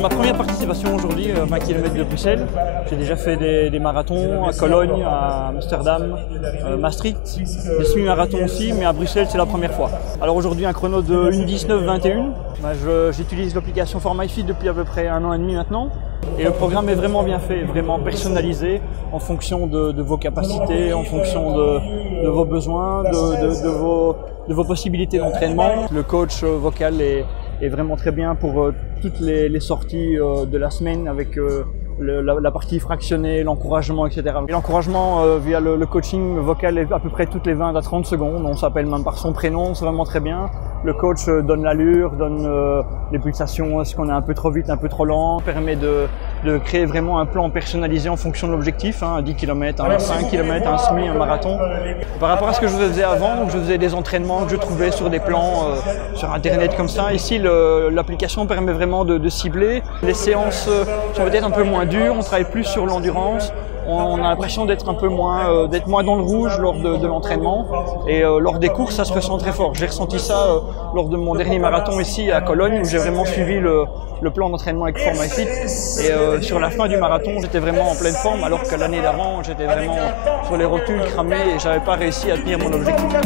ma première participation aujourd'hui, 20 km de Bruxelles. J'ai déjà fait des marathons à Cologne, à Amsterdam, Maastricht, des semi-marathons aussi, mais à Bruxelles c'est la première fois. Alors aujourd'hui un chrono de 1:19:21. J'utilise l'application ForMyFit depuis à peu près 1 an et demi maintenant. Et le programme est vraiment bien fait, vraiment personnalisé en fonction de vos capacités, en fonction de vos besoins, de vos possibilités d'entraînement. Le coach vocal est vraiment très bien pour toutes les sorties de la semaine avec la partie fractionnée, l'encouragement, etc. Et l'encouragement via le coaching vocal est à peu près toutes les 20 à 30 secondes. On s'appelle même par son prénom, c'est vraiment très bien. Le coach donne l'allure, donne les pulsations, est-ce qu'on est un peu trop vite, un peu trop lent. Permet de créer vraiment un plan personnalisé en fonction de l'objectif, hein, 10 km, 5 km, un semi, un marathon. Par rapport à ce que je faisais avant, donc je faisais des entraînements que je trouvais sur des plans sur internet comme ça. Ici, l'application permet vraiment de cibler. Les séances sont peut-être un peu moins dures, on travaille plus sur l'endurance. On a l'impression d'être un peu moins, moins dans le rouge lors de l'entraînement. Et lors des courses, ça se ressent très fort. J'ai ressenti ça lors de mon dernier marathon ici à Cologne, où j'ai vraiment suivi le plan d'entraînement avec ForMyFit. Et sur la fin du marathon, j'étais vraiment en pleine forme, alors que l'année d'avant, j'étais vraiment sur les rotules cramés et j'avais pas réussi à tenir mon objectif.